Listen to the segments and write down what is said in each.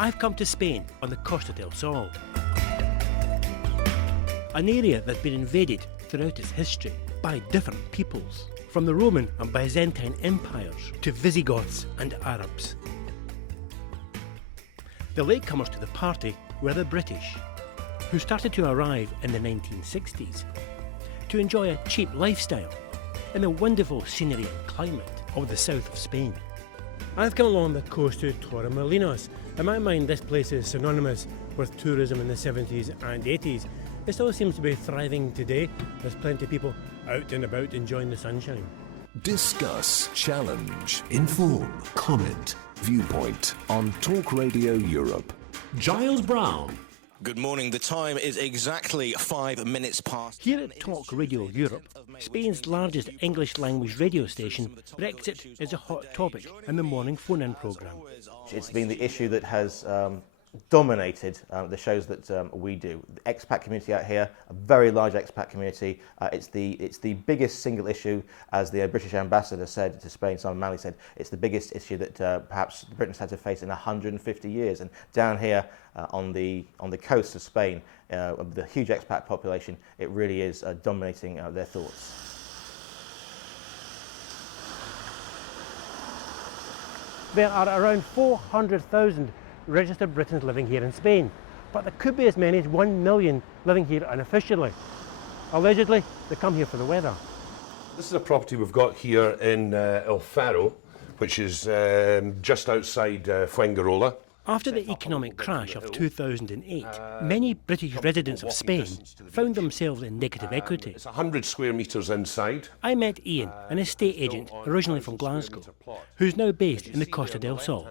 I've come to Spain on the Costa del Sol, an area that's been invaded throughout its history by different peoples, from the Roman and Byzantine empires to Visigoths and Arabs. The latecomers to the party were the British, who started to arrive in the 1960s to enjoy a cheap lifestyle in the wonderful scenery and climate of the south of Spain. I've come along the coast to Torremolinos. In my mind, this place is synonymous with tourism in the 70s and 80s. It still seems to be thriving today. There's plenty of people out and about enjoying the sunshine. Discuss, challenge, inform, comment, viewpoint on Talk Radio Europe. Giles Brown. Good morning. The time is exactly 5 minutes past. Here at Talk Radio Europe, Spain's largest English language radio station, Brexit is a hot topic in the morning phone-in programme. It's been the issue that has dominated the shows that we do. The expat community out here, a very large expat community. It's the biggest single issue, as the British ambassador said to Spain, Simon Malley said, it's the biggest issue that perhaps Britain's had to face in 150 years. And down here on the coast of Spain, the huge expat population, it really is dominating their thoughts. There are around 400,000 registered Britons living here in Spain, but there could be as many as 1 million living here unofficially. Allegedly, they come here for the weather. This is a property we've got here in El Faro, which is just outside Fuengirola. After the economic crash of 2008, many British residents of Spain found themselves in negative equity. It's 100 square metres inside. I met Ian, an estate agent originally from Glasgow, who's now based in the Costa del Sol.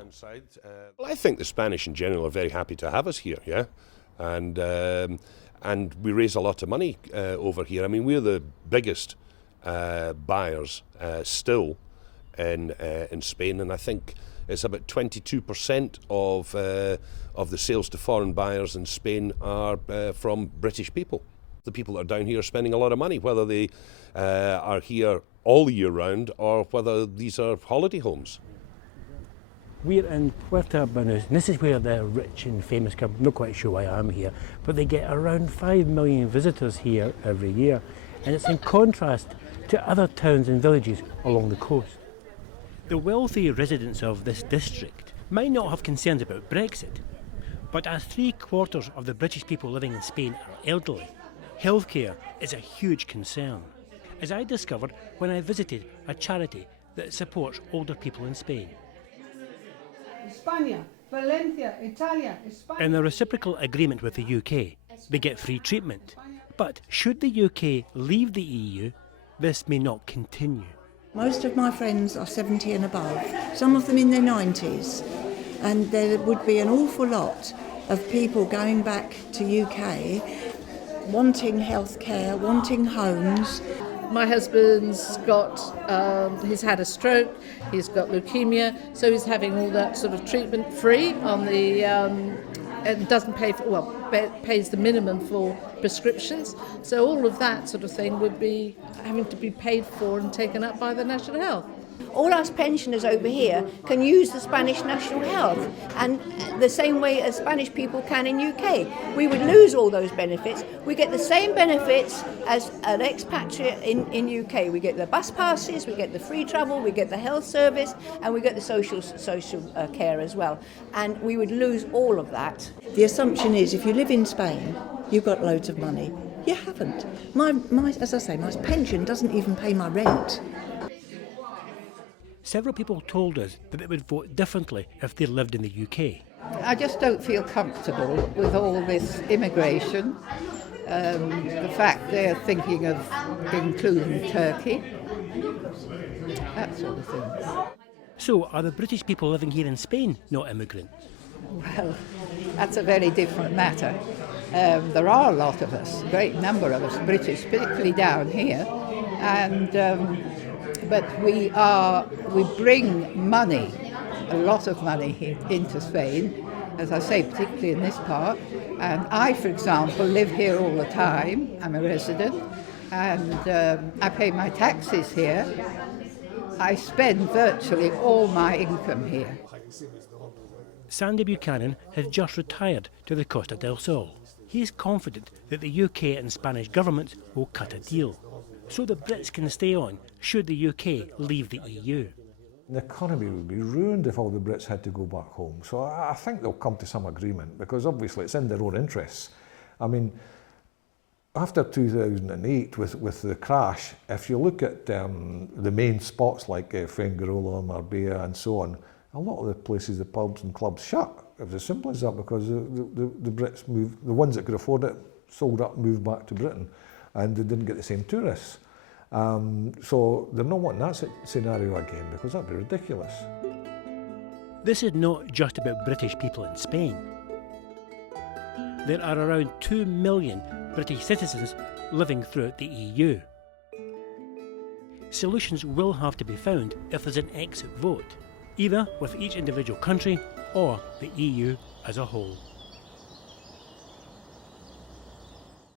Well, I think the Spanish in general are very happy to have us here, yeah? And we raise a lot of money over here. I mean, we're the biggest buyers still in Spain, and I think it's about 22% of the sales to foreign buyers in Spain are from British people. The people that are down here are spending a lot of money, whether they are here all year round or whether these are holiday homes. We're in Puerto Banús, and this is where the rich and famous come. I'm not quite sure why I'm here, but they get around 5 million visitors here every year, and it's in contrast to other towns and villages along the coast. The wealthy residents of this district might not have concerns about Brexit, but as 3/4 of the British people living in Spain are elderly, healthcare is a huge concern, as I discovered when I visited a charity that supports older people in Spain. España, Valencia, Italia, España. In a reciprocal agreement with the UK, they get free treatment. But should the UK leave the EU, this may not continue. Most of my friends are 70 and above, some of them in their 90s, and there would be an awful lot of people going back to UK wanting healthcare, wanting homes. My husband's he's had a stroke, he's got leukemia, so he's having all that sort of treatment free on the, and doesn't pay for, pays the minimum for prescriptions. So all of that sort of thing would be having to be paid for and taken up by the National Health. All us pensioners over here can use the Spanish National Health, and the same way as Spanish people can in UK. We would lose all those benefits. We get the same benefits as an expatriate in UK. We get the bus passes, we get the free travel, we get the health service, and we get the social care as well. And we would lose all of that. The assumption is if you live in Spain, you've got loads of money. You haven't. As I say, my pension doesn't even pay my rent. Several people told us that they would vote differently if they lived in the UK. I just don't feel comfortable with all this immigration. The fact they're thinking of including Turkey, that sort of thing. So, are the British people living here in Spain not immigrants? Well, that's a very different matter. There are a lot of us, a great number of us British, particularly down here, and but we bring money, a lot of money here into Spain, as I say, particularly in this part. And I, for example, live here all the time. I'm a resident, and I pay my taxes here. I spend virtually all my income here. Sandy Buchanan has just retired to the Costa del Sol. He is confident that the UK and Spanish governments will cut a deal, so the Brits can stay on should the UK leave the EU. The economy would be ruined if all the Brits had to go back home. So I think they'll come to some agreement, because obviously it's in their own interests. I mean, after 2008 with the crash, if you look at the main spots like Fuengirola, Marbella and so on, a lot of the places, the pubs and clubs shut. It was as simple as that, because the Brits moved, the ones that could afford it sold up and moved back to Britain, and they didn't get the same tourists. So they're not wanting that scenario again, because that'd be ridiculous. This is not just about British people in Spain. There are around 2 million British citizens living throughout the EU. Solutions will have to be found if there's an exit vote, either with each individual country or the EU as a whole.